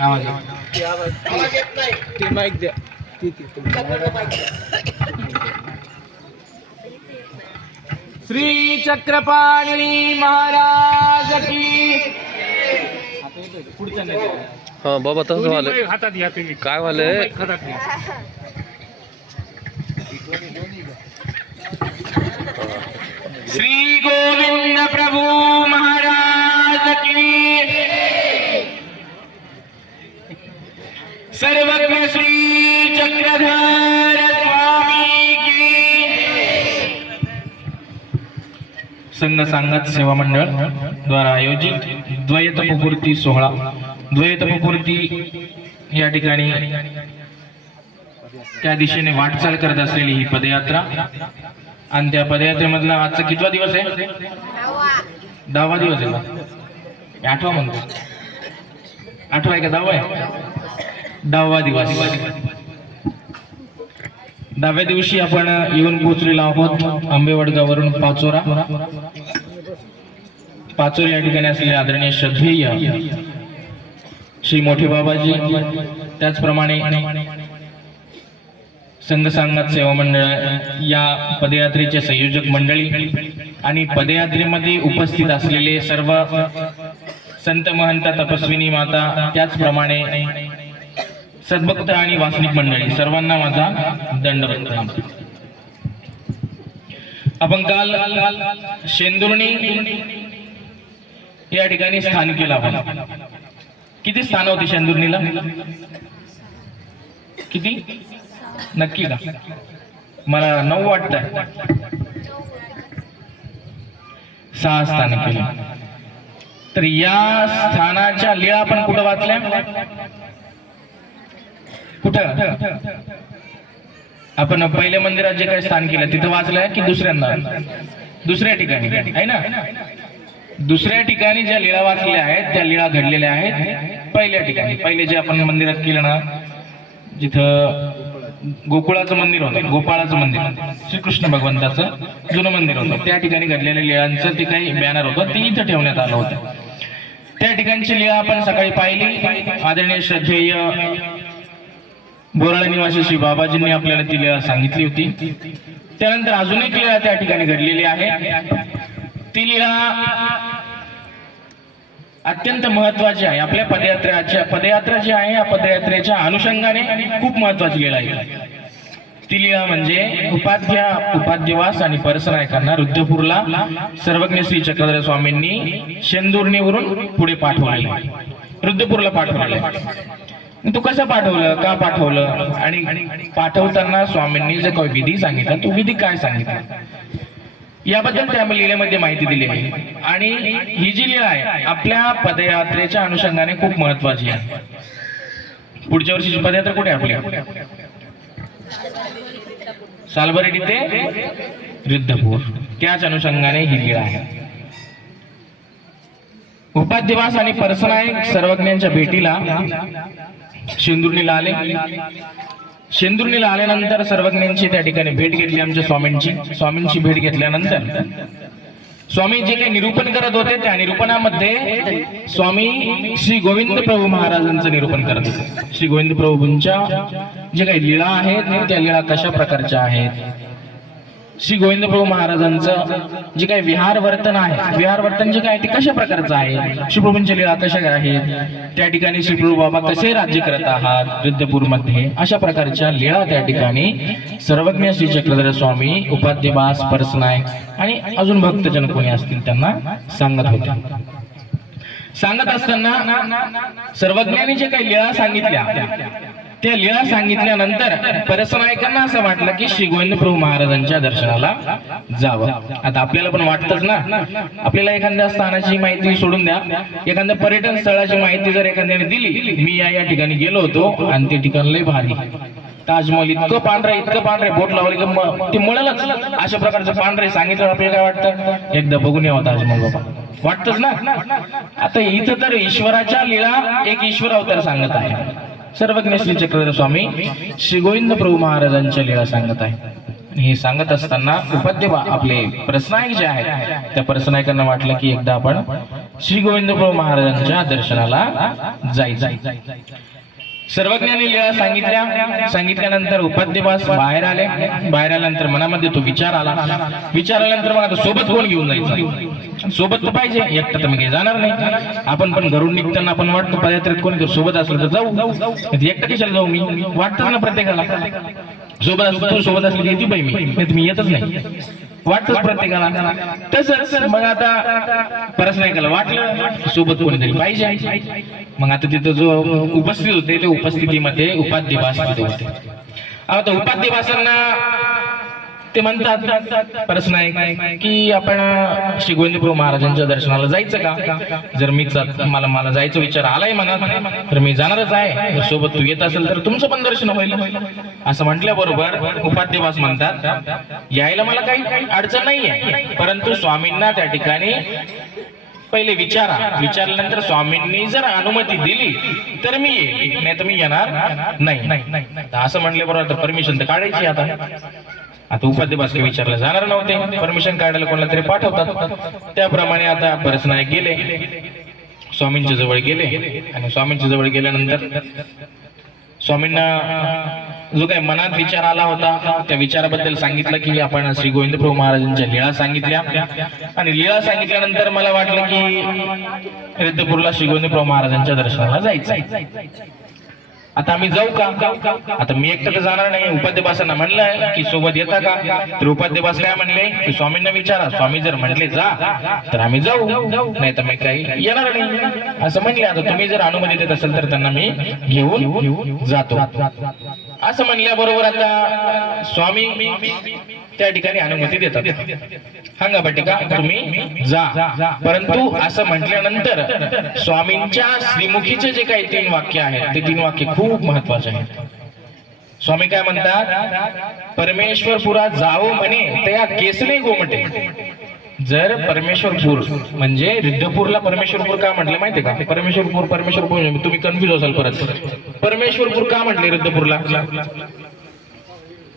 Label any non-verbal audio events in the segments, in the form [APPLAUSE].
आवाज येतो. ते माईक द्या. ती ती श्री चक्रपाणी महाराज की. हा बाबा तसं झालं हातात घ्या तुम्ही. काय झालंय हातात श्री गोविंद प्रभु महाराज की. सर्वज्ञ श्री चक्रधर स्वामी की संघ सांगत सेवा मंडळ द्वारा आयोजित द्वैतपूर्ती सोहळा. द्वैतपूर्ती या ठिकाणी त्या दिशेने वाटचाल करत असलेली ही पदयात्रा. आणि त्या पदयात्रेमधला आजचा कितवा दिवस आहे? दहावा दिवस आहे. आठवा म्हणतो. आठवा आहे का? दहावा आहे? दहावा दिवस. दहाव्या दिवशी आपण येऊन पोहोचलेलो आहोत आंबेवडगावरून पाचोरा. पाचोरा या ठिकाणी असलेले आदरणीय श्रद्धेय श्री मोठे बाबाजी. त्याचप्रमाणे संघ सांगत सेवा मंडळ या पदयात्रेचे संयोजक मंडळी आणि पदयात्रेमध्ये उपस्थित असलेले सर्व संत महंत तपस्विनी माता त्याचप्रमाणे सद्भक्त आणि वासनिक मंडळी सर्वांना माझा दंडवत प्रणाम. आपण काल शेंदुर्णी या ठिकाणी स्थान केलं आपण. किती स्थान होती शेंदुर्णीला? किती? नक्की का? मला नऊ वाटत सहा स्थान केली. तर या स्थानाच्या लिळा आपण कुठं वाचल्या? कुठं? आपण पहिल्या मंदिरात जे काही स्थान केलं तिथं वाचलंय की दुसऱ्यांदा? दुसऱ्या ठिकाणी. आहे ना? दुसऱ्या ठिकाणी ज्या लीळा वाचलेल्या आहेत त्या लीळा घडलेल्या आहेत पहिल्या ठिकाणी. पहिले जे आपण मंदिरात केलं ना जिथं गोकुळाचं मंदिर होतं गोपाळाचं मंदिर. श्रीकृष्ण भगवंताचं जुनं मंदिर होतं. त्या ठिकाणी घडलेल्या लीळांचं ते काही बॅनर होतं ते इथं ठेवण्यात आलं होतं. त्या ठिकाणची लीळा आपण सकाळी पाहिली. आदरणीय श्रद्धेय बोराळे निवासी श्री बाबाजींनी आपल्याला ती लीळा सांगितली होती. त्यानंतर अजून एक लीळा त्या ठिकाणी घडलेली आहे. ती लीळा अत्यंत महत्वाची आहे. आपल्या पदयात्रेच्या पदयात्रा जी आहे या पदयात्रेच्या अनुषंगाने खूप महत्वाची लीळा आहे. ती लीळा म्हणजे उपाध्या उपाध्यवास आणि परसनायकांना रुद्धपूरला सर्वज्ञ श्री चक्रधर स्वामींनी शेंदुर्णीवरून पुढे पाठवले रुद्धपूरला पाठवले तू कसं पाठवलं? का पाठवलं? आणि पाठवताना स्वामींनी जे काही विधी सांगितला तो विधी काय सांगितला? याबद्दल त्या लीलेमध्ये माहिती दिली आहे. आणि ही जी लीला आहे आपल्या पदयात्रेच्या अनुषंगाने खूप महत्वाची आहे. पुढच्या वर्षीची पदयात्रा कुठे आपल्या? आपली ते रिद्धपूर त्याच अनुषंगाने ही लीळा आहे. उपाध्यवास आणि परसनायक सर्वज्ञांच्या भेटीला शेंदुर्णीला आले शेंदुर्णीला आल्यानंतर सर्वज्ञांची त्या ठिकाणी भेट घेतली आमच्या स्वामींची. स्वामींची भेट घेतल्यानंतर स्वामी जे काही निरूपण करत होते त्या निरूपणामध्ये स्वामी श्री गोविंद प्रभू महाराजांचं निरूपण करत होते. श्री गोविंद प्रभूंच्या जे काही लीळा आहेत त्या लीळा कशा प्रकारच्या आहेत? श्री गोविंदप्रभू महाराजांचं जे काही विहार वर्तन आहे विहार वर्तन जे काय ते कशा प्रकारचं आहे? श्रीप्रभूंच्या लीळा कशा आहेत. त्या ठिकाणी श्रीप्रभू बाबा कसे राज्य करत आहात? मध्ये अशा प्रकारच्या लीळा त्या ठिकाणी सर्वज्ञ श्री चक्रधर स्वामी उपाध्यवास परसनायक आणि अजून भक्तजन कोणी असतील त्यांना सांगत होते. सांगत असताना सर्वज्ञांनी जे काही लीळा सांगितल्या त्या लीळा सांगितल्यानंतर परसनायकांना असं वाटलं की श्री गोविंद प्रभू महाराजांच्या दर्शनाला जावं. आता आपल्याला पण वाटतच ना. आपल्याला एखाद्या स्थानाची माहिती सोडून द्या. एखाद्या पर्यटन स्थळाची माहिती जर एखाद्याने दिली मी या या ठिकाणी गेलो होतो आणि ते ठिकाण लय भारी. ताजमहल इतकं पांढरं इतकं पांढरे बोट लावले की ते मिळेलच. अशा प्रकारचं पांढरे सांगितलं आपल्याला काय वाटतं? एकदा बघून यावं ताजमहल बाबा. वाटतच ना. आता इथं तर ईश्वराच्या लीळा एक ईश्वर अवतार सांगत आहे. सर्वज्ञ श्री चक्रधर स्वामी श्री गोविंद प्रभू महाराजांच्या लीळा सांगत आहे. हे सांगत असताना उपाध्य आपले प्रसनायक जे आहेत त्या प्रसनायकांना वाटलं की एकदा आपण श्री गोविंद प्रभू महाराजांच्या दर्शनाला जायचं. सर्वज्ञानी लीळा सांगितल्या. सांगितल्यानंतर उपाध्यपास बाहेर आले. बाहेर आल्यानंतर मनामध्ये तो विचार आला. विचार आल्यानंतर मग आता सोबत कोण घेऊन जायचं? सोबत तर पाहिजे. एकटा तर मी काही जाणार नाही. आपण पण घरून निघताना आपण वाटतो पदयात्रेत कोणी सोबत असलं तर जाऊ. एकटा कशाला जाऊ मी? वाटतं ना प्रत्येकाला. सोबत असतो तू सोबत असली की येते बाई मी. मी येतच नाही. वाटतच प्रत्येकाला. तसंच मग आता परस नाही केलं वाटलं सोबत कोणीतरी पाहिजे. मग आता तिथं जो उपस्थित होते ते उपस्थितीमध्ये उपाध्य भाषण होते. आता उपाध्यवासांना ते म्हणतात प्रश्न आहे की आपण श्री गोविंदप्रभू महाराजांच्या दर्शनाला जायचं का? जर मी मला मला जायचा विचार आलाय मनात तर मी जाणारच आहे. सोबत तू येत असेल तर तुमचं पण दर्शन होईल. असं म्हटल्याबरोबर उपाध्यवास म्हणतात यायला मला काही अडचण नाहीये. परंतु स्वामींना त्या ठिकाणी पहिले विचारा. विचारल्यानंतर स्वामींनी जर अनुमती दिली तर मी येईल. नाही तर मी येणार नाही. असं म्हटल्याबरोबर आता परमिशन तर काढायची आता. आता उपाध्यवास विचारलं जाणार नव्हते. परमिशन काढायला कोणाला तरी पाठवतात. त्याप्रमाणे आता बरेच नायक गेले. स्वामींच्या जवळ गेले. आणि स्वामींच्या जवळ गेल्यानंतर स्वामींना जो काही मनात विचार आला होता त्या विचाराबद्दल सांगितलं की आपण श्री गोविंद प्रभू महाराजांच्या लीळा सांगितल्या. आणि लीळा सांगितल्यानंतर मला वाटलं की रिद्धपूरला श्री गोविंद प्रभू महाराजांच्या दर्शनाला जायचं आता आम्ही जाऊ का? आता मी एकटं तर जाणार नाही. उपाध्यपासांना म्हणलंय की सोबत येता का? तर उपाध्यपास काय म्हणले की स्वामींना विचारा. स्वामी जर म्हणले जा तर आम्ही जाऊ. नाही तर मी काही येणार नाही. असं म्हणले. आता तुम्ही जर अनुमती देत असेल तर त्यांना मी घेऊन जातो. असं म्हणल्याबरोबर आता स्वामी त्या ठिकाणी अनुमती देतात. सांगा बटिका तुम्ही जा. परंतु असं म्हटल्यानंतर स्वामींच्या श्रीमुखीचे जे काही तीन वाक्य आहेत ते तीन वाक्य खूप महत्त्वाचे आहेत. स्वामी काय म्हणतात? परमेश्वरपुरात जावो म्हणे त्या केसने गोमटे. जर परमेश्वरपूर म्हणजे रिद्धपूरला परमेश्वरपूर का म्हटलं माहितीये का? परमेश्वरपूर परमेश्वरपूर तुम्ही कन्फ्युज असाल परत. परमेश्वरपूर का म्हटले रिद्धपूरला?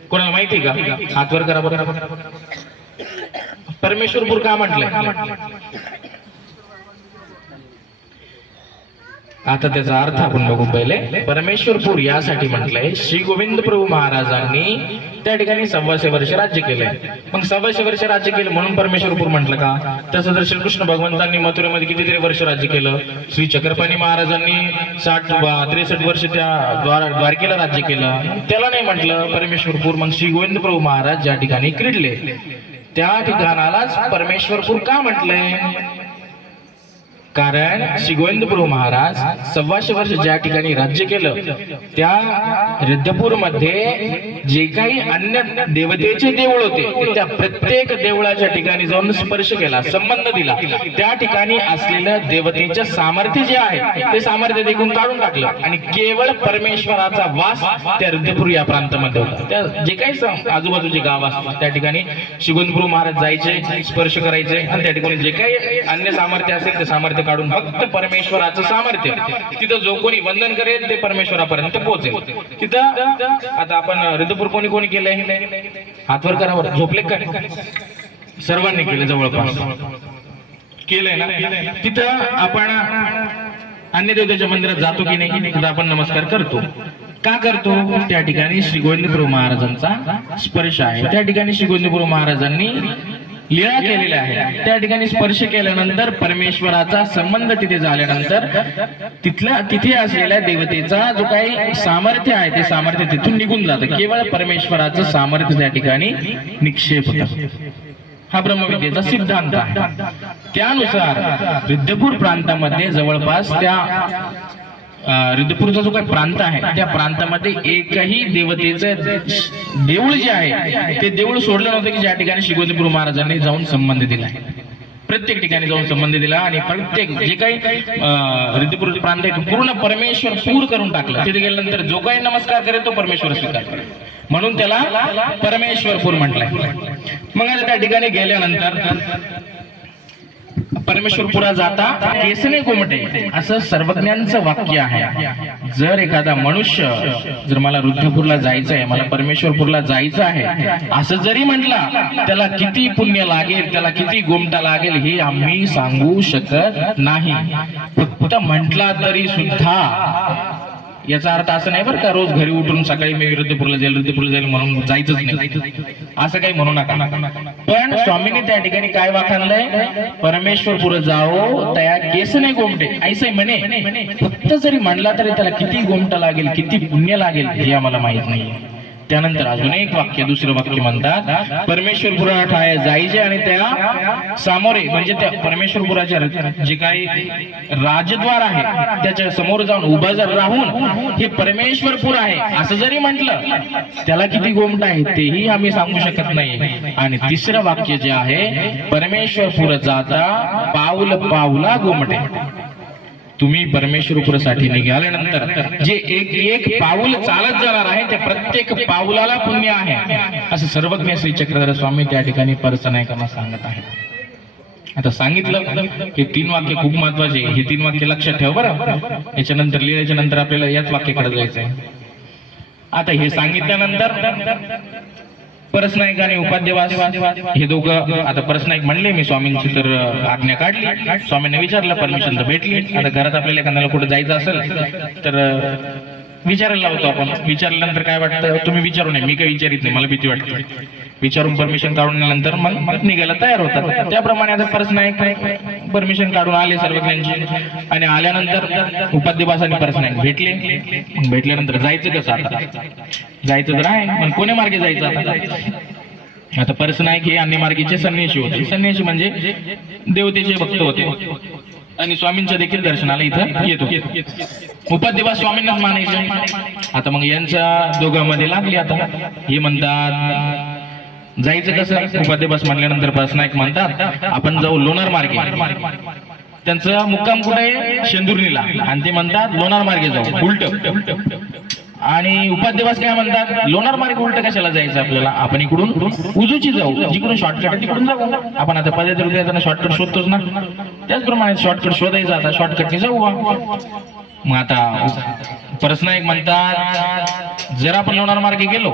कोणाला माहिती का? हातवर करा बरं. परमेश्वरपूर का म्हटलं आता त्याचा अर्थ आपण बघू पहिले. परमेश्वरपूर यासाठी म्हटलंय श्री गोविंद प्रभू महाराजांनी त्या ठिकाणी सव्वाशे वर्ष राज्य केलंय. मग सव्वाशे वर्ष राज्य केलं म्हणून परमेश्वरपूर म्हटलं का? तसं जर श्रीकृष्ण भगवंतांनी मथुरेमध्ये कितीतरी वर्ष राज्य केलं. श्री चक्रपाणी महाराजांनी साठ त्रेसष्ट वर्ष त्या द्वार द्वारकेला राज्य केलं. त्याला नाही म्हटलं परमेश्वरपूर मग श्री गोविंद प्रभू महाराज ज्या ठिकाणी क्रीडले. त्या ठिकाणालाच परमेश्वरपूर का म्हटलंय? कारण श्री गोविंद प्रभू महाराज सव्वाशे वर्ष ज्या ठिकाणी राज्य केलं त्या रिद्धपूरमध्ये जे काही अन्य देवतेचे देऊळ होते त्या प्रत्येक देवळाच्या ठिकाणी जाऊन स्पर्श केला संबंध दिला. त्या ठिकाणी असलेलं देवतेचं सामर्थ्य जे आहे ते सामर्थ्य देखून काढून टाकलं. आणि केवळ परमेश्वराचा वास त्या रिद्धपूर या प्रांतामध्ये होता. त्या जे काही आजूबाजूचे गाव असतात त्या ठिकाणी श्री गोविंद प्रभू महाराज जायचे स्पर्श करायचे आणि त्या ठिकाणी जे काही अन्य सामर्थ्य असेल ते सामर्थ्य काढून फक्त परमेश्वराचं सामर्थ्य. तिथं जो कोणी वंदन करेल ते परमेश्वरापर्यंत पोहोचेल. तिथं आता आपण रिद्धपूर कोणी कोणी केलंय? हातवर करावर झोपले का? सर्वांनी केलं जवळपास. केलंय ना? तिथं आपण अन्य देवतेच्या मंदिरात जातो की नाही? तिथं आपण नमस्कार करतो. का करतो? त्या ठिकाणी श्री गोविंद महाराजांचा स्पर्श आहे. त्या ठिकाणी श्री गोविंद महाराजांनी लीळा केलेली आहे त्या ठिकाणी स्पर्श केल्यानंतर परमेश्वराचा संबंध तिथे झाल्यानंतर तिथल्या तिथे असलेल्या देवतेचा जो काही सामर्थ्य आहे ते सामर्थ्य तिथून निघून जातं. केवळ परमेश्वराचं सामर्थ्य त्या ठिकाणी निक्षेप होतं. हा ब्रह्मविद्येचा सिद्धांत आहे. त्यानुसार रिद्धपूर प्रांतामध्ये जवळपास त्या अं, रिद्धपूरचा जो काही प्रांत आहे त्या प्रांतामध्ये एकही देवतेचं देऊळ जे आहे ते देऊळ सोडलं नव्हतं की ज्या ठिकाणी शिवजीपूर महाराजांनी जाऊन संबंध दिला. आहे प्रत्येक ठिकाणी जाऊन संबंध दिला आणि प्रत्येक जे काही अं, रिद्धपूर प्रांत आहे पूर्ण परमेश्वर पूर करून टाकलं. तिथे गेल्यानंतर जो काही नमस्कार करेल तो परमेश्वर स्वीकार म्हणून त्याला परमेश्वरपूर म्हटलंय. मग आता त्या ठिकाणी गेल्यानंतर परमेश्वरपुरा जाता केसने कोमटे असं सर्वज्ञांचं वाक्य आहे. जर एखादा मनुष्य जर मला रुद्धपूरला जायचं आहे मला परमेश्वरपूरला जायचं आहे असं जरी म्हटला त्याला किती पुण्य लागेल त्याला किती गोमटा लागेल हे आम्ही सांगू शकत नाही. फक्त म्हटला तरी सुद्धा याचा अर्थ असं नाही बरं का रोज घरी उठून सकाळी मी विरुद्धपूरला जाईल विरुद्धपूरला जाईल म्हणून जायचंच नाही. असं काही म्हणू नका. पण स्वामींनी त्या ठिकाणी काय वाखाणलंय? परमेश्वरपूर जाओ तया केस नाही गोमटे. ऐसे म्हणे फक्त जरी म्हणला तरी त्याला किती गोमटा लागेल किती पुण्य लागेल हे आम्हाला माहीत नाही त्यानंतर अजून एक वाक्य दुसरं वाक्य म्हणतात परमेश्वरपुरा ठाय जायचे आणि त्या सामोरे. म्हणजे त्या परमेश्वरपुराच्या जे काही राजद्वार आहे त्याच्यासमोर जाऊन उभा जर राहून हे परमेश्वरपूर आहे असं जरी म्हटलं त्याला किती गोमट आहे तेही आम्ही सांगू शकत नाही. आणि तिसरं वाक्य जे आहे परमेश्वरपूर जाता पाऊल पाऊला गोमटे. तुम्ही परमेश्वरपुरासाठी निघाल्यानंतर जे एक एक पाऊल चालत जाणार आहे त्या प्रत्येक पाऊलाला पुण्य आहे. असं सर्वज्ञ श्री चक्रधर स्वामी त्या ठिकाणी परसनायकांना सांगत आहे आता सांगितलं हे तीन वाक्य खूप महत्त्वाचे हे तीन वाक्य लक्षात ठेव बरं. याच्यानंतर लिहिल्याच्या नंतर आपल्याला याच वाक्याकडे जायचंय. आता हे सांगितल्यानंतर परसनाईक आणि उपाध्यवास हे दोघं आता परसनाईक म्हणले मी स्वामींची तर आज्ञा काढली. स्वामींना विचारलं परमिशन तर भेटली. आता घरात आपल्याला एखाद्याला कुठे जायचं असेल तर विचारायला लावतो आपण. विचारल्यानंतर काय वाटतं? तुम्ही विचारू नये मी काही विचारित नाही मला भीती वाटते. विचारून परमिशन काढून नंतर मग निघायला तयार होतात. त्याप्रमाणे आता परसनाईक परमिशन काढून आले सर्व आणि आल्यानंतर उपाध्यवास आणि परसनाईक भेटले. भेटल्यानंतर जायचं कसं आता? जायचं तर आहे पण कोण्या मार्गे जायचं आता? आता परसनायक हे अन्य मार्गीचे संन्याशी होते. संन्याशी म्हणजे देवतेचे भक्त होते. आणि स्वामींच्या देखील दर्शनाला इथं येतो. उपाध्यवा स्वामींनाच मानायचे. आता मग यांच्या दोघांमध्ये लागली आता. हे म्हणतात जायचं कसं? उपाध्यवास म्हणल्यानंतर नाईक म्हणतात आपण जाऊ लोणार मार्गे. त्यांचा मुक्काम कुठे आहे? शेंदुर्णीला आणि ते म्हणतात लोणार मार्गे जाऊ. उलट. आणि उपाध्यवास काय म्हणतात? लोणार मार्ग उलट कशाला जायचं आपल्याला? आपण इकडून उजूची जाऊ. जिकडून शॉर्टकट तिकडून जाऊ. आपण आता पदयात्रेत जाताना शॉर्टकट शोधतोच ना. त्याचप्रमाणे शॉर्टकट शोधायचं आता शॉर्टकटने जाऊ मग आता परसनायक म्हणतात जर आपण लोणार मार्गे गेलो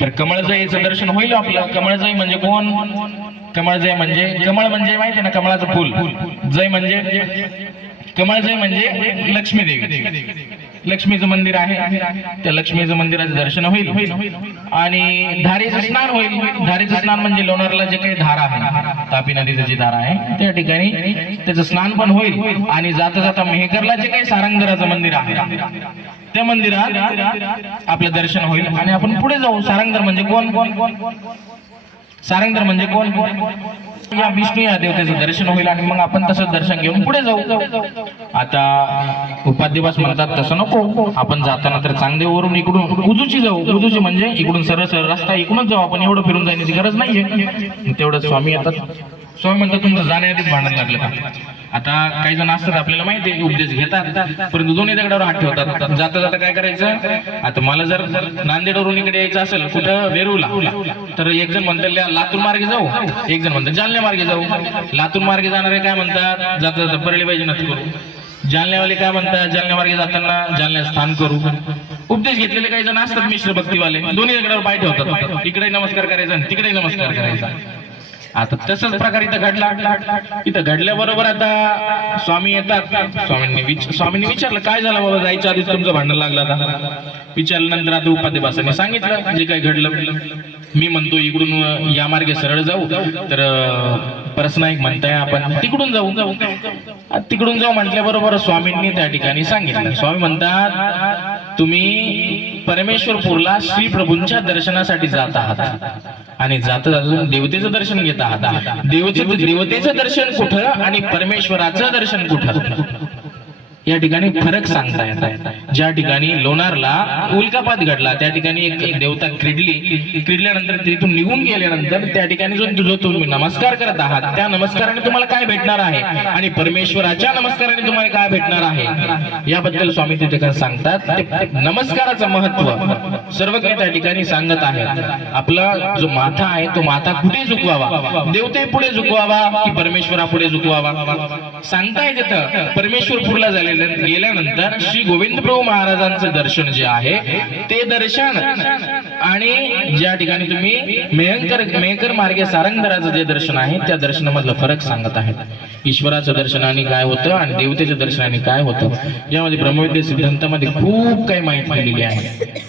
तर कमळजाईचं दर्शन होईल आपलं. कमळजाई म्हणजे कोण? कमळजाई म्हणजे कमळ म्हणजे माहिती ना कमळाचं फुल. जय म्हणजे कमळजाई म्हणजे लक्ष्मी देवी लक्ष्मीचं मंदिर आहे. त्या लक्ष्मीचं मंदिराचं दर्शन होईल. आणि धारेचं स्नान होईल. धारेचं स्नान म्हणजे लोणारला जे काही धारा आहे तापी नदीचं जी धारा आहे त्या ठिकाणी त्याचं स्नान पण होईल. आणि जाता जाता मेहकरला जे काही सारंगधराचं मंदिर आहे त्या मंदिरात आपलं दर्शन होईल. आणि आपण पुढे जाऊ. सारंगधर म्हणजे कोण कोण कोण? सारंगधर म्हणजे कोण? कोण या विष्णू या देवतेचं दर्शन होईल आणि मग आपण तसं दर्शन घेऊन पुढे जाऊ. आता उपाध्यवास म्हणतात तसं नको आपण जाताना तर चांगदेवरून इकडून उजूची जाऊ. उजूची म्हणजे इकडून सरळ सरळ रस्ता इकडूनच जाऊ आपण एवढं फिरून जाण्याची गरज नाहीये. तेवढं स्वामी येतात. स्वामी म्हणतात तुमचं जाण्याआधीच भांडण लागलं का? आता काही जण असतात आपल्याला माहिती आहे उपदेश घेतात परंतु दोन्ही दगडावर हात ठेवतात. जाता जाता काय करायचं? आता मला जर नांदेडवरून इकडे यायचं असेल कुठं? वेरूला तर एक जण म्हणतात लातूर मार्गे जाऊ. एक जण म्हणतात जालन्या मार्गे जाऊ. लातूर मार्गे जाणारे काय म्हणतात? जाता जाता परळी पाहिजे नत करू. जालन्यावाले काय म्हणतात? जालन्या मार्गे जाताना जालन्यात स्थान करू. उपदेश घेतलेले काही जण असतात मिश्र भक्तीवाले. दोन्ही दगडावर पाय ठेवतात. इकडे नमस्कार करायचा तिकडे नमस्कार करायचा. आता तसंच प्रकार इथं घडला. इथं घडल्याबरोबर आता स्वामी येतात. स्वामींनी स्वामींनी विचारलं काय झालं बाबा? जायच्या आधीच तुमचं भांडण लागलं आता. विचारल्यानंतर आता उपाध्यवासाने सांगितलं जे काही घडलं मी म्हणतो इकडून या मार्गे सरळ जाऊ. तर अं, परसनाईक म्हणताय आपण तिकडून जाऊ. जाऊ तिकडून जाऊ म्हटल्याबरोबर स्वामींनी त्या ठिकाणी सांगितलं. स्वामी म्हणतात तुम्ही परमेश्वरपूरला श्री प्रभूंच्या दर्शनासाठी जात आहात. आणि जाता जाता देवतेचं दर्शन घेत आहात. देवतेचं देवतेचं दर्शन कुठं आणि परमेश्वराचं दर्शन कुठं? [LAUGHS] या ठिकाणी फरक सांगता येतात ज्या ठिकाणी लोणारला उल्कापात घडला त्या ठिकाणी एक देवता क्रीडली क्रीडल्यानंतर तिथून निघून गेल्यानंतर त्या ठिकाणी जो तुम्ही नमस्कार करत आहात त्या नमस्काराने तुम्हाला काय भेटणार आहे? आणि परमेश्वराच्या नमस्काराने तुम्हाला काय भेटणार आहे? याबद्दल स्वामी तिथे काय सांगतात नमस्काराचं महत्त्व सर्वज्ञ त्या ठिकाणी सांगत आहेत. आपला जो माथा आहे तो माथा कुठे झुकवावा? देवते पुढे झुकवावा की परमेश्वरा पुढे झुकवावा? सांगता येत. परमेश्वर पुढला झालेला गेल्यानंतर श्री गोविंद प्रभू महाराजांचं दर्शन जे आहे ते दर्शन. आणि ज्या ठिकाणी तुम्ही मेहकर मेहकर मार्गे सारंगधराचं जे दर्शन आहे त्या दर्शनामधलं फरक सांगत आहेत. ईश्वराचं दर्शनाने काय होतं आणि देवतेच्या दर्शनाने काय होतं यामध्ये ब्रह्मविद्या सिद्धांतामध्ये खूप काही माहिती दिलेली आहे.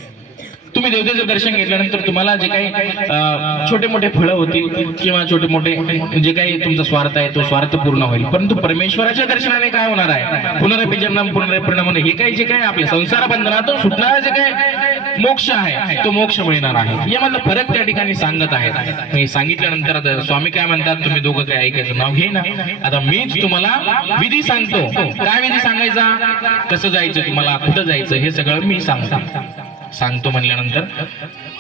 तुम्ही देवतेचं दर्शन घेतल्यानंतर तुम्हाला जे काही छोटे मोठे फळं होतील किंवा छोटे मोठे जे काही तुमचा स्वार्थ आहे तो स्वार्थ पूर्ण होईल. परंतु परमेश्वराच्या दर्शनाने काय होणार आहे? पुनरभिजन्म पुनरपरिणाम हे काही जे काही आपल्या संसार बंधनातून सुटणारा जे काय मोक्ष आहे तो मोक्ष मिळणार आहे. यामधला फरक त्या ठिकाणी सांगत आहेत. सांगितल्यानंतर स्वामी काय म्हणतात तुम्ही दोघं काय ऐकायचं नाव घे ना आता मीच तुम्हाला विधी सांगतो. काय विधी सांगायचा? कसं जायचं तुम्हाला? कुठं जायचं? हे सगळं मी सांगतो. सांगतो म्हणल्यानंतर.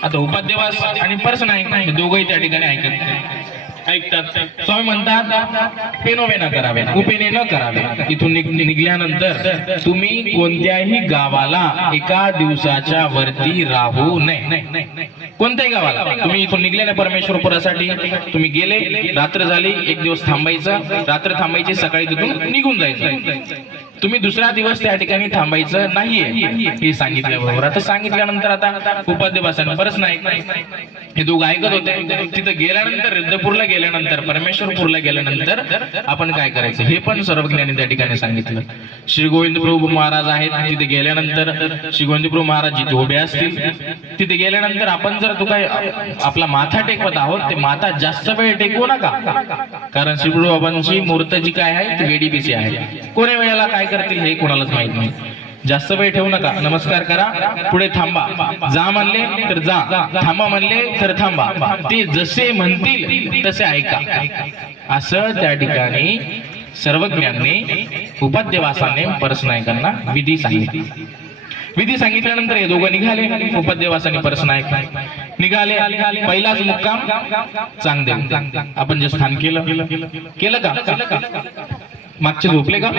आता उपाध्यवास आणि पर्सन आहे दोघंही त्या ठिकाणी ऐकत ऐकतात. स्वामी म्हणतात पेनोवे न करावे उपेने न करावे इथून निघल्यानंतर तुम्ही कोणत्याही गावाला एका दिवसाच्या वरती राहू नये. कोणत्याही गावाला. तुम्ही इथून निघले ना परमेश्वरपुरासाठी. तुम्ही गेले रात्र झाली एक दिवस थांबायचं. रात्र थांबायची सकाळी तिथून निघून जायचं. तुम्ही दुसरा दिवस त्या ठिकाणी थांबायचं नाहीये. हे सांगितल्याबरोबर आता सांगितल्यानंतर आता उपाध्यवासाने बरंच नाही. हे दोघं ऐकत होते. तिथं गेल्यानंतर रिद्धपूरला गेल्यानंतर परमेश्वरपूरला गेल्यानंतर आपण काय करायचं? हे पण सर्वज्ञानी त्या ठिकाणी सांगितलं. श्री गोविंद प्रभू महाराज आहेत. तिथे गेल्यानंतर श्री गोविंद प्रभू महाराज जिथे उभे असतील तिथे गेल्यानंतर आपण जर तो काय आपला माथा टेकवत आहोत ते माथा जास्त वेळ टेकवू नका. कारण श्री प्रभू बाबांची मूर्त जी काय आहे ती वेडीपीसी आहे. कोण्या वेळेला काय करतील हे कोणालाच माहीत नाही. जास्त वेळ ठेवू नका. नमस्कार करा. पुढे थांबा. जा म्हणले तर जा. थांबा म्हणले तर थांबा. ते जसे म्हणतील तसे ऐका. असं त्या ठिकाणी सर्वज्ञांनी उपाध्यवासाने परसनायकांना विधी सांगितली. विधी सांगितल्यानंतर हे दोघं निघाले. उपाध्यवासाने परसनायक निघाले. पहिलाच मुक्काम चांगदेव. आपण जे स्थान केलं. केलं का? मागचे झोपले का?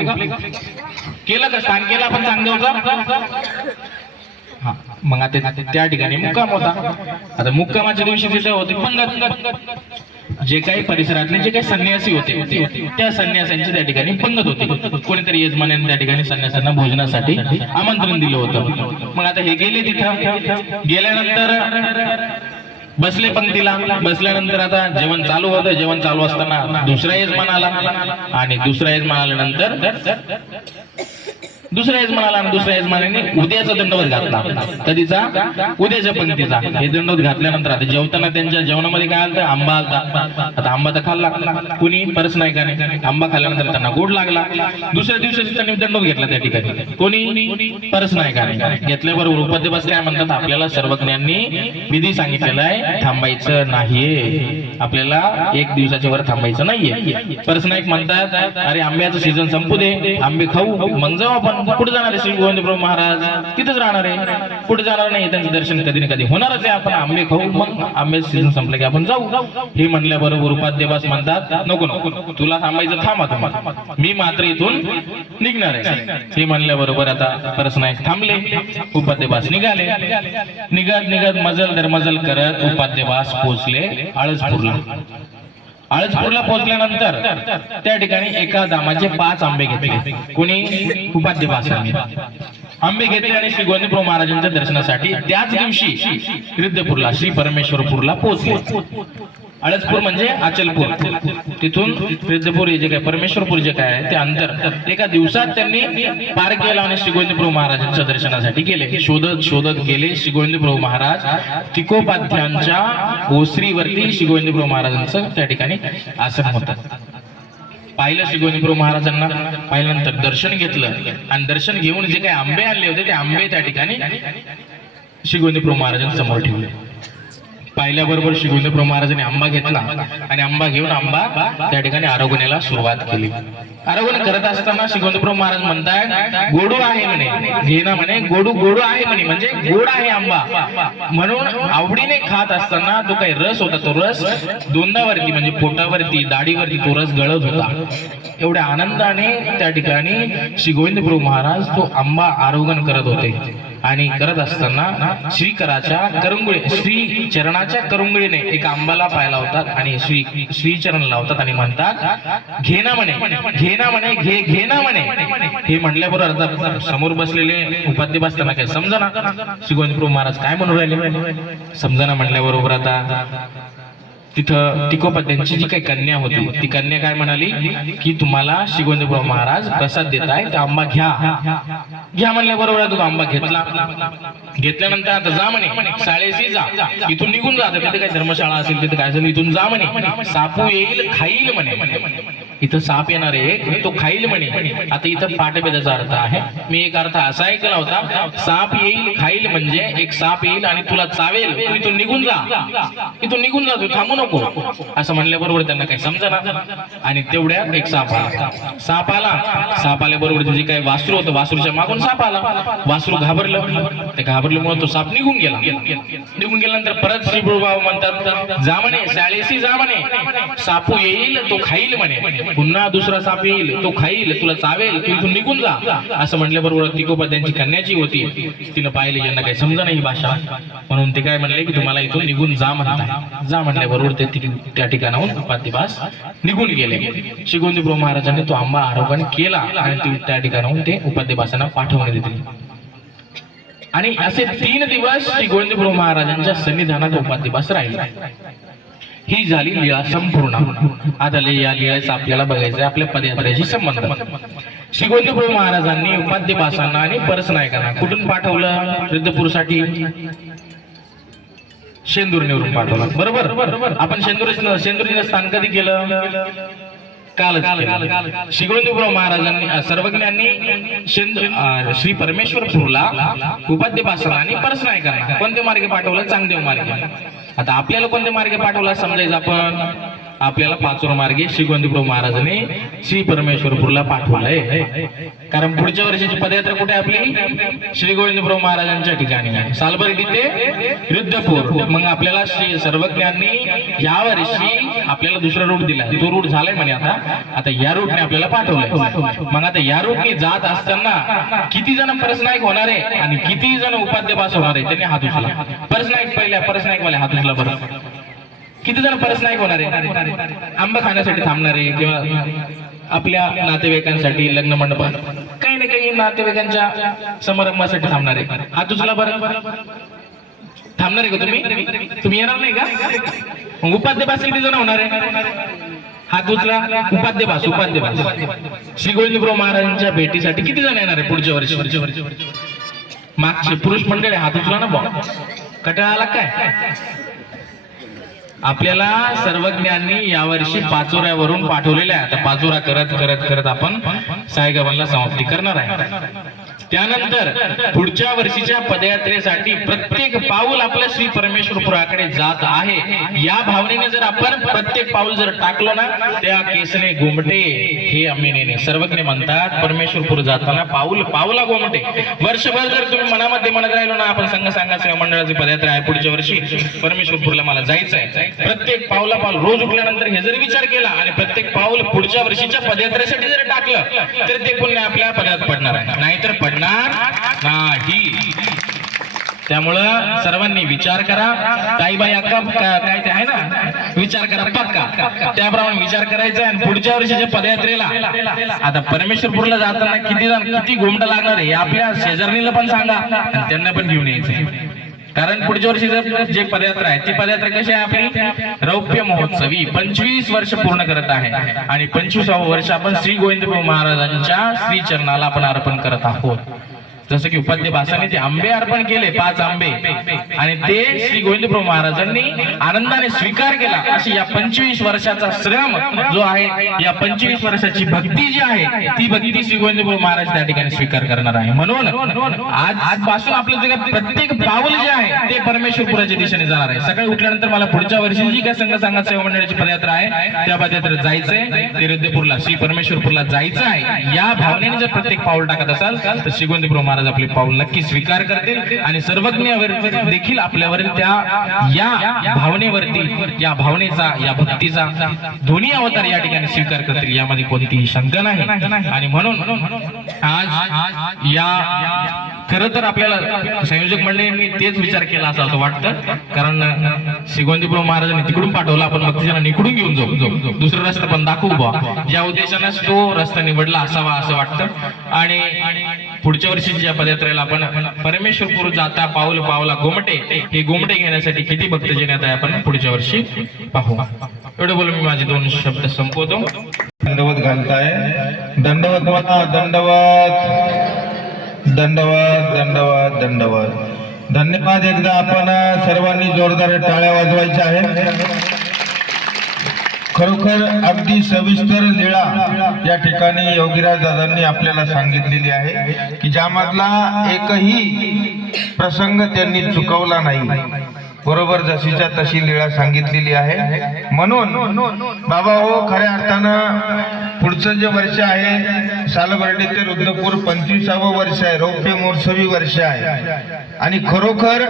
केलं का? सांग केला आपण चांगदेवचा हा मग आता त्या ठिकाणी मुक्काम होता. आता मुक्कामाच्या दिवशी तिथे होते पंगत. जे काही परिसरातले जे काही संन्यासी होते त्या संन्यासांची त्या ठिकाणी पंगत होती. कोणीतरी यजमान्याने त्या ठिकाणी संन्यासांना भोजनासाठी आमंत्रण दिलं होतं. मग आता हे गेले तिथं. गेल्यानंतर बसले पंक्तीला बसल्यानंतर आता जेवण चालू होतं. जेवण चालू असताना दुसरा यजमान आला. आणि दुसरा यजमान आल्यानंतर दुसऱ्या यजमानाला आणि दुसऱ्या यजमानाने उद्याचा दंडवत घातला. कधीचा? उद्याच्या पंक्तीचा. हे दंडवत घातल्यानंतर आता जेवताना त्यांच्या जेवणामध्ये काय आलं आंबा आलता. आता आंबा तर खाल्ला. कुणी? परस नाही का नाही आंबा खाल्ल्यानंतर त्यांना गोड लागला. दुसऱ्या दिवशी त्यांनी दंडवत घेतला त्या ठिकाणी. कोणी? परस नाही का नाही घेतल्याबरोबर उपाध्यपास काय म्हणतात? आपल्याला सर्वज्ञांनी विधी सांगितलेला आहे थांबायचं नाहीये. आपल्याला एक दिवसाच्या वर थांबायचं नाहीये. परस नाईक म्हणतात अरे आंब्याचं सीझन संपू दे. आंबे खाऊ. मग जाऊ आपण. कुठे जाणार आहे श्री गोविंद प्रभू महाराज. तिथेच राहणार आहे. कुठे जाणार नाही त्यांचं दर्शन कधी ना कधी होणारच आहे. आपण आंबे खाऊ मग आंबे सीझन संपलं की आपण जाऊ. हे म्हणल्याबरोबर उपाध्यवास म्हणतात नको नको तुला थांबायचं थांबा तुम्हाला. मी मात्र इथून निघणार आहे. हे म्हणल्याबरोबर आता परस परसनाईक थांबले. उपाध्यवास निघाले. निघत निघत मजल दर मजल करत उपाध्यवास पोहोचले आळसपूरला. आळसपूरला पोहोचल्यानंतर त्या ठिकाणी एका दामाचे पाच आंबे घेतले. कुणी? उपाध्यवासाने आंबे घेतले आणि श्री गोविंदप्रभू महाराजांच्या दर्शनासाठी त्याच दिवशी रिद्धपूरला श्री परमेश्वरपूरला पोहोचले अळसपूर म्हणजे अचलपूर तिथून फिरजपूर जे काय परमेश्वरपूर जे काय आहे ते अंतर. एका दिवसात त्यांनी पार केला आणि शिगोविंद प्रभू महाराजांच्या दर्शनासाठी गेले. शोधत शोधत गेले शिगोविंद प्रभू महाराज. तिकोपाध्यांच्या ओसरीवरती शिगोविंद प्रभू महाराजांचं त्या ठिकाणी आसन होतं. पाहिलं शिगोविंद गोविंदप्रभू महाराजांना? पाहिल्यानंतर दर्शन घेतलं. आणि दर्शन घेऊन जे काही आंबे आणले होते ते आंबे त्या ठिकाणी श्री गोविंदप्रभू महाराजांसमोर ठेवले. पाहिल्याबरोबर श्री गोविंदप्रभू महाराजांनी आंबा घेतला आणि आंबा घेऊन आंबा त्या ठिकाणी आरोग्याला सुरुवात केली. आरोग्य करत असताना श्री गोविंदप्रभू महाराज म्हणताय गोडू आहे म्हणे. घेणं म्हणे गोडू गोडू आहे म्हणे म्हणजे गोड आहे आंबा. म्हणून आवडीने खात असताना तो काही रस होता तो रस दोनदावरती म्हणजे पोटावरती दाढीवरती तो रस गळत होता. एवढ्या आनंदाने त्या ठिकाणी श्री गोविंदप्रभू महाराज तो आंबा आरोगण करत होते. आणि करत असताना श्रीकराच्या करंगुळे श्री चरणाच्या करंगुळीने एक आंबाला पाय होतात आणि श्री श्रीचरण लावतात आणि म्हणतात घेना म्हणे घेना म्हणे घे घेना म्हणे. हे म्हणल्याबरोबर समोर बसलेले उपाध्य असताना काय समजा ना श्री गोविंदप्रभू महाराज काय म्हणून राहिले? समजा म्हणल्याबरोबर आता तिथं टिकोपाध्यांची जी काही कन्या होती ती कन्या काय म्हणाली की तुम्हाला श्री महाराज प्रसाद देत आहे तर आंबा घ्या. घ्या म्हणल्याबरोबर तो आंबा घेतला. घेतल्यानंतर आता जा म्हणे शाळेशी जा. इथून निघून जा तिथे काय धर्मशाळा असेल तिथे काय असेल इथून जा म्हणे. सापू येईल खाईल म्हणे. इथं साप येणार आहे. एक, तो खाईल म्हणे. आता इथं पाठभेदाचा अर्थ आहे. मी एक अर्थ असा ऐकला होता. साप येईल खाईल म्हणजे एक साप येईल आणि तुला चावेल. तू इथून निघून जा. इथून निघून जा तू. थांबू नको. असं म्हणल्याबरोबर त्यांना काही समजा आणि तेवढ्यात एक साप आला. साप आला. साप आल्याबरोबर जे काही वासरू होतं. वासरूच्या मागून साप आला. वासरू घाबरलं. ते घाबरल्यामुळे तो साप निघून गेला. निघून गेल्यानंतर परत श्री प्रभुभाव म्हणतात जा म्हणे. शाळेशी जा म्हणे. सापू येईल तो खाईल म्हणे. पुन्हा दुसरा साप येईल तो खाईल तुला चावेल तू इथून निघून जा. असं म्हटल्याबरोबर तिकोपाध्यांची कन्याची होती. तिनं पाहिले यांना काही समजा नाही भाषा. म्हणून ते काय म्हणले की तुम्हाला इथून निघून जा म्हणताय. जा म्हटल्याबरोबर ते त्या ठिकाणाहून उपाध्यवास निघून गेले. शिगोंदी प्रभू महाराजांनी तो आंबा आरोपण केला आणि त्या ठिकाणाहून ते उपाध्यपासांना पाठवून देतील. आणि असे तीन दिवस श्री गोविंदप्रभू महाराजांच्या सन्निधानात उपाध्यपास राहिले. ही झाली लीळा संपूर्ण. आता या लिळाचा आपल्याला बघायचं आपल्या पदयात्रेशी संबंध. श्री गोविंदप्रभू महाराजांनी उपाध्यपासांना आणि परस नायकांना कुठून पाठवलं? रिद्धपूरसाठी शेंदुर्णीवरून पाठवलं. बरोबर? आपण शेंदुर शेंदुर्णी स्थान कधी केलं? कालच केलं. श्री महाराजांनी सर्वज्ञांनी श्री परमेश्वरपूरला उपाध्यपासना आणि परसनायकांना कोणते मार्गे पाठवलं? चांगदेव मार्गे. आता आपल्याला कोणते मार्गे पाठवला? समजायचं आपण. आपल्याला पाचोर मार्गे श्री गोविंदप्रभू महाराजांनी श्री परमेश्वरपूरला पाठवलंय कारण पुढच्या वर्षाची पदयात्रा कुठे आपली? श्री गोविंदप्रभू महाराजांच्या ठिकाणी आहे. सालबर्गी ते रुद्धपूर मग आपल्याला श्री सर्वज्ञांनी या वर्षी आपल्याला दुसरा रूट दिला तो रूट झालाय म्हणे आता. आता या रूटने आपल्याला पाठवलंय. मग आता या रूटने जात असताना किती जण परसनायक होणार आहे? आणि किती जण उपाध्यपास होणार आहे? त्यांनी हात उचला. परसनायक पहिल्या परसनायक वाले हात उचला बरं. किती जण परसनायक होणार आहे? आंबा खाण्यासाठी थांबणार आहे किंवा आपल्या नातेवाईकांसाठी लग्न मंडपात काही ना काही नातेवाईकांच्या समारंभासाठी थांबणार आहे. हा उचला बरं. थांबणार आहे का तुम्ही? तुम्ही येणार नाही का? मग उपाध्यपास किती जण होणार आहे. हात उचला उपाध्यपास उपाध्यपास श्री गोविंदप्रभू महाराजांच्या भेटीसाठी किती जण येणार आहे पुढच्या वर्षी? मागचे पुरुष मंडळ आहे हा दुसरा ना बॉ कटाळा आला काय? आपल्याला सर्वज्ञांनी यावर्षी पाचोऱ्यावरून पाठवलेल्या आहे आता पाचोरा करत करत करत आपण सायगावांना समाप्ती करणार आहे. त्यानंतर पुढच्या वर्षीच्या पदयात्रेसाठी प्रत्येक पाऊल आपल्या श्री परमेश्वरपुराकडे जात आहे. या भावनेने जर आपण प्रत्येक पाऊल जर टाकलो ना त्या केसने गोमटे हे अमिनीने सर्वज्ञ म्हणतात परमेश्वरपूर जाताना पाऊल पाऊला गोमटे. वर्षभर जर तुम्ही मनामध्ये म्हणत राहिलो ना आपण संघ सांगा सेवा मंडळाची पदयात्रा आहे पुढच्या वर्षी परमेश्वरपूरला मला जायचं आहे. प्रत्येक पाऊला पाऊल रोज उठल्यानंतर हे जर विचार केला आणि प्रत्येक पाऊल पुढच्या वर्षीच्या पदयात्रेसाठी जर टाकलं तर ते पुण्य आपल्या पदात पडणार आहे. नाहीतर पडणार नाही. त्यामुळं सर्वांनी विचार करा. ताईबाई अक्का काय ते आहे ना? विचार करा पक्का. त्याप्रमाणे विचार करायचा आणि पुढच्या वर्षीच्या पदयात्रेला आता परमेश्वरपूरला जाताना किती जण किती घुमट लागणार आहे आपल्या शेजारणीला पण सांगा आणि त्यांना पण घेऊन यायचं कारण पुढच्या वर्षी जर जे पदयात्रा आहे ती पदयात्रा कशी आहे आपली? रौप्य महोत्सवी. पंचवीस वर्ष पूर्ण करत आहे. आणि पंचवीसावं वर्ष आपण श्री गोविंद महाराजांच्या श्री चरणाला आपण अर्पण करत आहोत. जसं की उपाध्य भासाने ते आंबे अर्पण केले पाच आंबे. आणि ते श्री गोविंदप्रभू महाराजांनी आनंदाने स्वीकार केला. अशी या पंचवीस वर्षाचा श्रम जो आहे या पंचवीस वर्षाची भक्ती जी आहे ती भक्ती श्री गोविंदप्रभू महाराज त्या ठिकाणी स्वीकार करणार आहे. म्हणून आज आजपासून आपलं जगात प्रत्येक पाऊल जे आहे ते परमेश्वरपुराच्या दिशेने जाणार आहे. सकाळी उठल्यानंतर मला पुढच्या वर्षी जी काय संघ सांगा सेवा मंडळाची पदयात्रा आहे त्या पदयात्रेत जायचंय. ते श्री परमेश्वरपूरला जायचं आहे. या भावनेने जर प्रत्येक पाऊल टाकत असाल तर श्री गोविंदप्रभू महाराज आपले पाऊल नक्की स्वीकार करतील. आणि सर्वज्ञ देखील आपल्यावरील त्या या भावनेवरती या भावनेचा या भक्तीचा दोन्ही अवतार या ठिकाणी स्वीकार करतील. यामध्ये कोणतीही शंका नाही. आणि म्हणून आज या खर तर आपल्याला संयोजक मंडळींनी तेच विचार केला असा असं वाटतं. कारण श्रीगोंदी महाराजांनी तिकडून पाठवला आपण भक्तीजना इकडून घेऊन जाऊ. जाऊ दुसरा रस्ता पण दाखवू बा ज्या उद्देशानेच तो रस्ता निवडला असावा असं वाटतं. आणि पुढच्या वर्षीच्या पदयात्रेला आपण परमेश्वरपूर जाता पाऊल पावला गोमटे हे गोमटे घेण्यासाठी किती भक्त येत आहे आपण पुढच्या वर्षी पाहू. एवढं बोलून मी माझे दोन शब्द संपवतो. दंडवत घालताय. दंडवत म्हणा दंडवत. दंडवत दंडवत दंडवत. धन्यवाद एकदा आपण सर्वांनी जोरदार टाळ्या वाजवायच्या आहेत. खरोखर अगदी सविस्तर लीळा या ठिकाणी योगीराज दादांनी आपल्याला सांगितलेली आहे की ज्यामधला एकही प्रसंग त्यांनी चुकवला नाही. बरोबर जशीच्या तशी लीळा सांगितलेली आहे. म्हणून बाबा हो खऱ्या अर्थानं पुढचं जे वर्ष आहे सालबर्डी ते रुद्रपूर पंचवीसावं वर्ष आहे रौप्य महोत्सवी वर्ष आहे. आणि खरोखर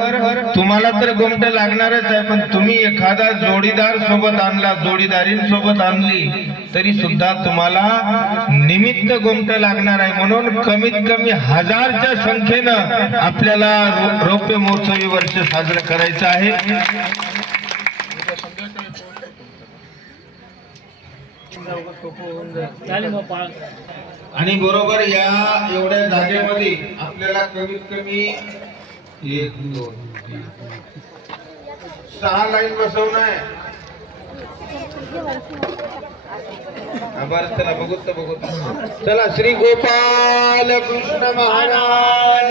तुम्हाला तर गोमट लागणारच आहे पण तुम्ही एखादा जोडीदार सोबत आणला जोडीदारींसोबत आणली तरी सुद्धा तुम्हाला निमित्त गोमट लागणार आहे. म्हणून कमीत कमी हजारच्या संख्येनं आपल्याला रौप्य महोत्सवी वर्ष साजरं करायचं आहे. आणि बरोबर या एवढ्या जागेमध्ये आपल्याला कमीत कमी एक दोन सहा लाईन बसवणं आहे बरं चला बघू तर बघू चला श्री गोपाल कृष्ण महाराज.